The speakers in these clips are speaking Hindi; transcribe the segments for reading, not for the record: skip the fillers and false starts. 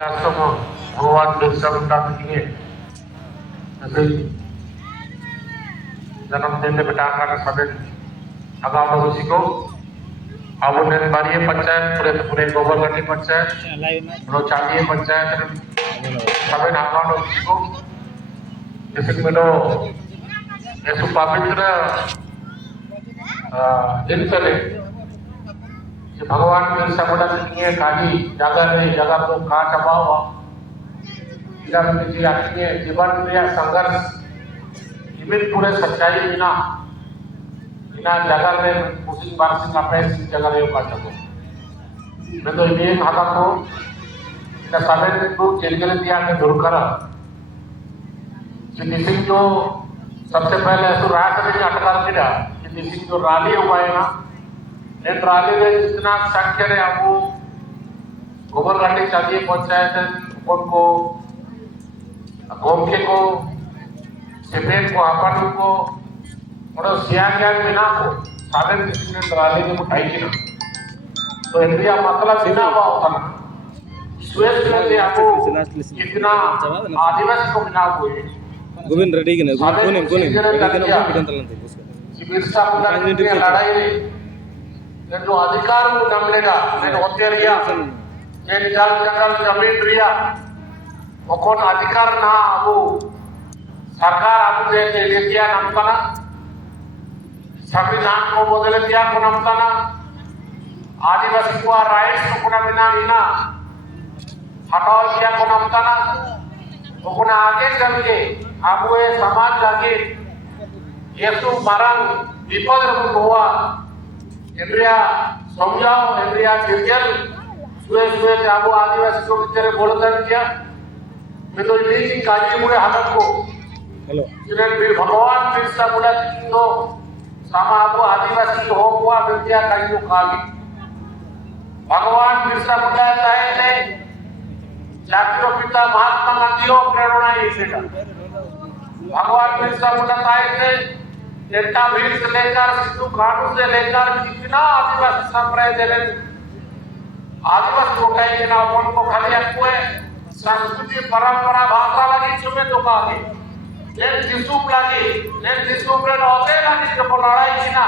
भगवान बिरसा मुंडा के जन्मदिन बिटाकर सभी आगाम को अब बाड़िए पंचायत पूरे पूरे गोबरगढ़ी पंचायत चालिए पंचायत सभी आगाम को ऐसा पवित्र दिन करे भगवान बिरसा मुंडा की काली जगह जगह तो का चबाव जीवन संघर्ष इमित पूरे सच्चाई बिना बिना जगह में मुस्लिम बारसिंग आपे जगह में का चबो मैं तो ये हाथा को इना साबे को जेलगले दिया के दुरकर सिंह जो सबसे पहले ऐसा रात में अटकार किया कि सिंह जो रैली हुआ है ना रैली में जितना संख्या है आपको गोबरगढ़ी चालिए पंचायत को गोमके को सिमेंट को अपन को और सियान बिना को सारे रैली में उठाई की ना तो इंडिया मतलब बिना हुआ होता ना स्वेस में आपको कितना आदिवासी को बिना हुए गोविंद रेड्डी के ना कोने बिरसा मुंडा की लड़ाई ने जो अधिकार को नमलेगा ने होते रिया ने जल जंगल जमीन रिया ओकोन अधिकार ना अब सरकार अब जे लेतिया नमताना संविधान को बदले दिया को नमताना आदिवासी को राइट्स को कुना बिना इना हटाओ दिया को नमताना ओकोन आगे चल के अब ये समाज जाके येसु मारंग विपद हुआ इंद्रिया समझाओ इंद्रिया जिज्ञल सुए सुए जाबो आदिवासी को बिचारे बोलतन किया मैं तो यही काजी मुड़े हालत को हेलो जिन्हें भगवान बिरसा मुंडा तो सामा आपको आदिवासी हो हुआ विद्या काजी काली भगवान बिरसा मुंडा चाहे थे जातियों पिता महात्मा गांधी हो प्रेरणा इसेगा भगवान बिरसा मुंडा चाहे थे डेल्टा भीड़ से लेकर सिद्धू खानू से लेकर कितना आदिवासी संप्रदाय दे रहे आदिवासी कोटाई के नाम को खाली आपको संस्कृति परंपरा भाषा लगी चुमे तो कागे लेन दिसुप लगी लेन दिसुप रे होते लगी जो लड़ाई थी ना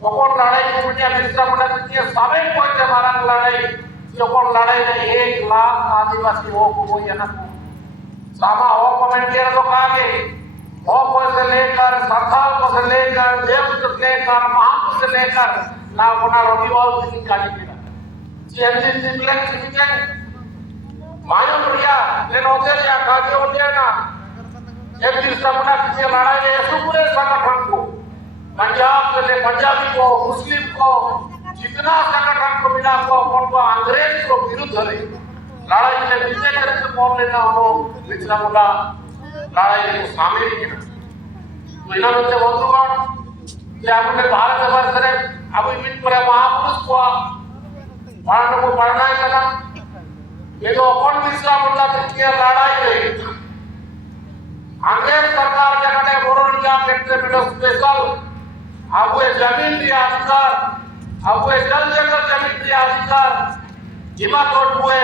वो लड़ाई को मुझे बिरसा मुंडा की सारे पहुंचे मारा लड़ाई जो लड़ाई में 1 लाख आदिवासी हो को ये ना सामा हो कमेंटियर तो कागे हो से लेकर संथाल को से लेकर देव से लेकर महान से लेकर ना बना रविवार की काली की जेएमसी सिंपलेक्स सिंपलेक्स मायो बढ़िया लेन होते या काजी होते ना एक बिरसा मुंडा की लड़ाई में ऐसे पूरे संगठन को पंजाब से ले पंजाबी को मुस्लिम को जितना संगठन को मिला को अंग्रेज को विरुद्ध है लड़ाई में विजय करके बोल लेना हो बिरसा मुंडा लड़ाई को शामिल किया तो इना में बंधुगण जे आपने भारत वर्ष रे अब इमित पर महापुरुष को पढ़ना है ये तो अपन बिरसा मुंडा की लड़ाई है अंग्रेज सरकार जगने बोरोनिया केट्रे मिलो स्पेशल अब ये जमीन दिया अधिकार अब ये जल जंगल जमीन दिया अधिकार जिमा कोट हुए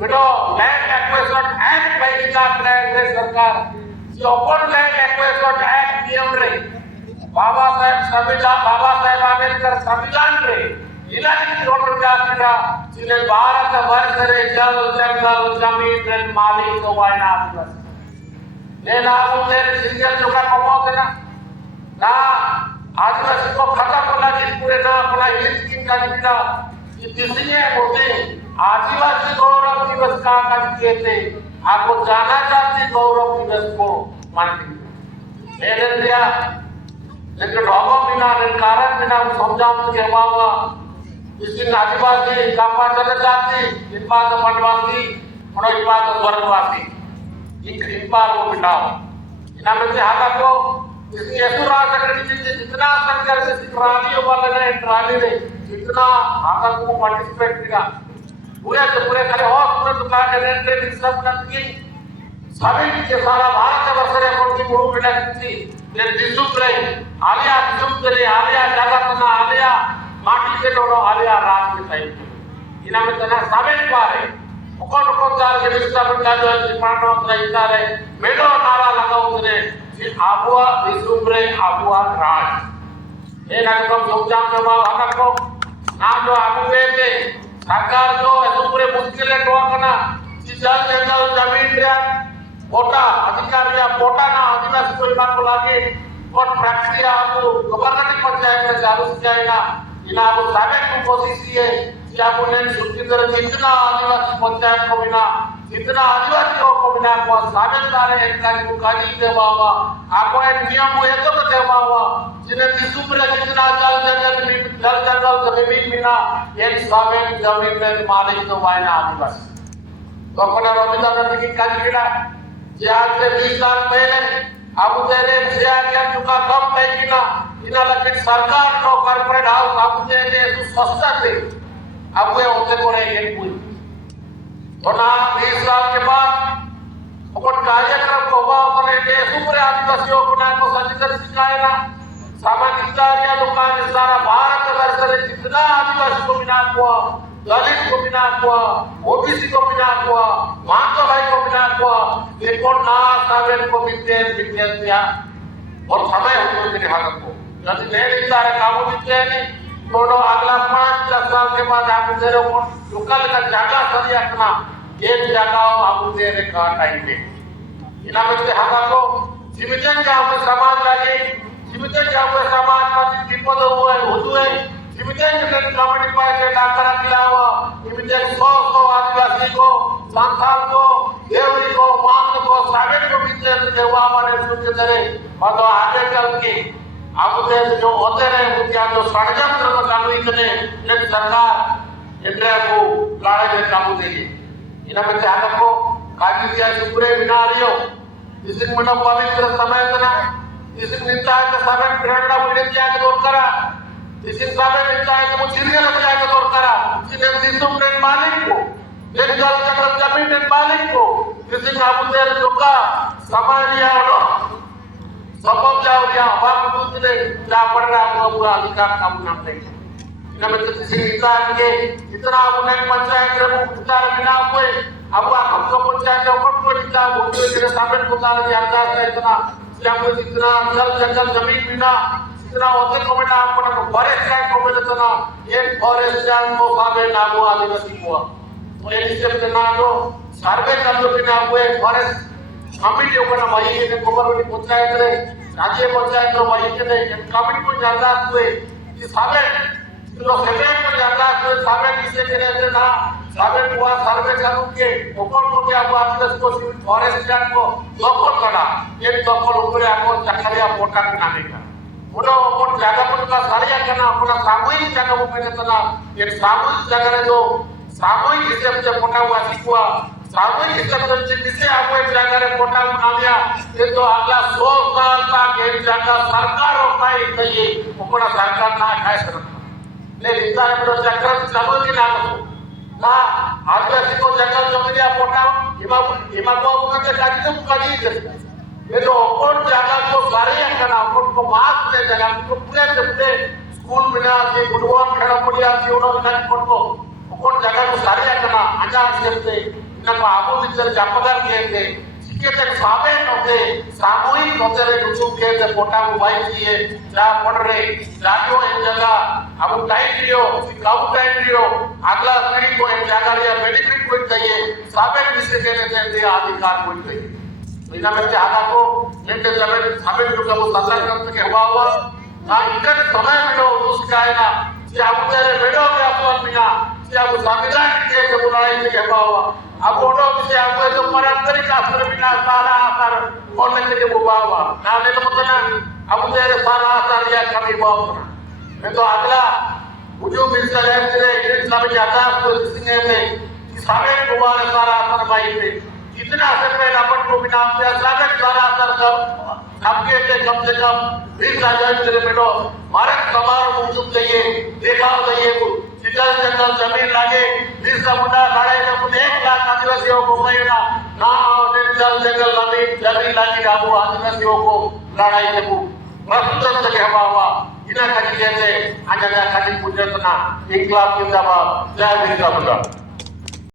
मिलो लैंड एक्विजिशन एक्ट पैकिका करे सरकार जो अपन लैंड एक्विजिशन एक्ट नियम रे बाबा साहेब आंबेडकर संविधान रे इलानी रोड जातिरा जिले भारत वर्ष रे जल जंगल जमीन रे मालिक तो वायना आदिवासी लेना उन्हें सिंगल जो का कमाओ ना आदिवासी को खाता को लगी पूरे ना अपना हिल स्कीम का निकला ये किसने बोलते आदिवासी गौरव दिवस का किए थे आपको जाना चाहती गौरव दिवस को मानते लेने दिया लेकिन ढोबो बिना कारण बिना समझाऊं के बाबा इस दिन आदिवासी कापा चले जाती इन बात बनवासी और इन बात स्वर्गवासी इकबाल को बिठाओ इना में से हाथ को इसकी ऐसा सेक्रेटरी जितना संख्या से ट्राली वाले ने ट्राली रे जितना हाथ को पार्टिसिपेट किया पूरे के पूरे खड़े हो पूरे दुकान के रेट रे सब की सभी के सारा भारत वर्ष रे कोन की गुरु बेटा की ये दिसुप रे आलिया दिसुप रे आलिया जगत ना आलिया माटी से डोरो आलिया रात के टाइम इना में तना सभी पारे ಒಕ್ಕೊಂದಾರಿಗೆ ಬಿರ್ಸಾ ಮುಂಡಾ ನಿರ್ಮಾಣ ಇದ್ದಾರೆ ಮೇಡೋ ನಾರಾ ಲಗಾವುದ್ರೆ ಆಬುआ दिसुम्रे आबुआ राज ये नागरिक सोचाम जमा हनको ना जो आबुए में सरकार जो दिसुम्रे मुश्किल है तो करना सिंचाई जंगल जमीन या पोटा अधिकारी या पोटा ना आदिवासी परिवार को लागे और प्रक्रिया को गवर्नमेंट पंचायत में चालू किया इन आपको साबित को कोशिश की है कि आपको ने सुंदर जितना आदिवासी पंचायत को बिना जितना आदिवासियों को बिना को साबितदार है इनका को काजी देवा हुआ आपको एक नियम हुए तो देवा हुआ जिन्हें दिसुम्रे जितना जल जमीन बिना एक साबित जमीन में मालिक तो वायना आदिवासी तो अपना रोमिता नदी की काजी किया जे आज से 20 साल पहले अब तेरे शेयर क्या चुका कम नहीं किया इना लेकिन सरकार नो कॉर्पोरेट हाउस अब तेरे तो सस्ता थे अब वे होते को रहेंगे कोई तो ना 20 साल के बाद अपन कार्यक्रम को हुआ करे दिसुम्रे आदिवासियों को ना को संचित सिखाएगा सामाजिक कार्य दुकान सारा भारत वर्ष में जितना आदिवासी को बिना हुआ दलित को बिना हुआ ओबीसी को बिना हुआ मातो भाई को बिना हुआ देखो ना सावेन को मिलते दिया और समय होते हैं हालत को यदि नहीं सारे कामों मिलते हैं थोड़ा अगला 5-10 साल के बाद आप तेरे को लोकल का जगह सही रखना एक जगह आप तेरे का टाइम पे इना में से हम को सीमितन का हम समाज लागे सीमितन का हम समाज में विपद हुए सीमितन के कमेटी पाए के डाकरा खिलावा सीमितन 100 आदिवासी को संथाल को देवरी को मांग को साबित को बीते देवा हमारे सुनते रहे और आगे चल के अब जो होते रहे क्या जो षड्यंत्र को चालू इतने एक सरकार इंडिया को लड़ाई में काबू देगी इनमें ध्यान रखो काजी दिया सुप्रे बिनारियो जिसमें मनो पवित्र समय तना जिसमें नित्य के समय प्रेरणा मुझे दिया के दौर करा जिसमें समय नित्य के मुझे लग जाए के दौर करा जिसमें दिसुम्रे मालिक को एक जल जंगल जमीन के मालिक को जिसमें आप तेरे लोका समय दिया हो सबब जाओ या बाप दूसरे जा पड़ रहा है पूरा अधिकार काम नाम देंगे इनमें तो किसी इंसान के इतना उन्हें पंचायत में उपचार बिना हुए अब हम तो पंचायत के ऊपर कोई इतना मुद्दे के सामने होता है आता है इतना हम जितना जल जंगल जमीन बिना इतना होते को बिना अपना फॉरेस्ट लैंड को बिना इतना एक फॉरेस्ट लैंड को सामने लागू आदिवासी हुआ तो ये सिस्टम के ना जो सर्वे कर लो बिना हुए फॉरेस्ट कमिटी ऊपर वही के गोबर वाली पंचायत रे राज्य पंचायत रो वही के कमिटी को ज्यादा हुए कि साबे तो सेक्रेटरी को ज्यादा हुए साबे किसे करे ना साबे हुआ सर्वे करू के ऊपर को क्या हुआ को फॉरेस्ट लैंड को दखल करा एक दखल ऊपर आको चखरिया पोटा के नामे का पूरा ऊपर जगह पर का सारिया करना अपना सामूहिक जगह में तना एक सामूहिक जगह जो सामूहिक हिसाब से पोटा हुआ सीखवा सामूहिक हिसाब से जिसे आप एक जगह रे पोटा बना लिया ये तो अगला 100 साल तक एक जगह सरकार उपाय चाहिए अपना सरकार ना खाए सकता ले लिखा है तो चक्र चालू भी ना हो ना आदिवासी को जगह जो मिला पोटा इमा को उनके काजी तो काजी ये तो और जगह को सारे करना उनको मास ले जगह को पूरे स्कूल में ना के फुटबॉल खेला पड़िया थी उन्होंने को और जगह को सारे करना आजाद करते इनको आबू बिचर जापदार किए थे सिक्के तक साबे होते सामूहिक होते रे नुचू के थे पोटा को भाई किए जा पड़ रहे जायो एक जगह अब टाइम लियो काउ टाइम लियो अगला पीढ़ी को एक जगह या बेनिफिट कोई चाहिए साबे किसे कहते थे अधिकार कोई चाहिए इना में आधा को लेके जब साबे जो का वो सत्ता के हुआ ना इधर समय में लो उसका है ना कि आप तेरे बेटो के अपन बिना कि आप संविधान के बुलाए के हुआ अब ओडो से आप जो पारंपरिक शास्त्र बिना सारा आकर बोलने के लिए बुआ हुआ ना ले तो मतलब अब तेरे सारा आकर या कभी बहुत मैं तो अगला मुझे मिलता है तेरे एक समय जाता तो सिंह में कि सारे बुआ ने सारा आकर भाई पे कितना से पहले अपन को बिना से सारा आकर कब आपके से कम 20,000 तेरे बेटो भारत समारोह मौजूद चाहिए देखा चाहिए जितना जंगल जमीन लागे 20 मुंडा लड़ाई में कुछ 1 लाख आदिवासियों को महीना ना जल जंगल जमीन लागी राबू आदिवासियों को लड़ाई में प्रस्तुत के हवा इना करिए से आजा खाली पूजतना इंकलाब जिंदाबाद जय बिरसा मुंडा।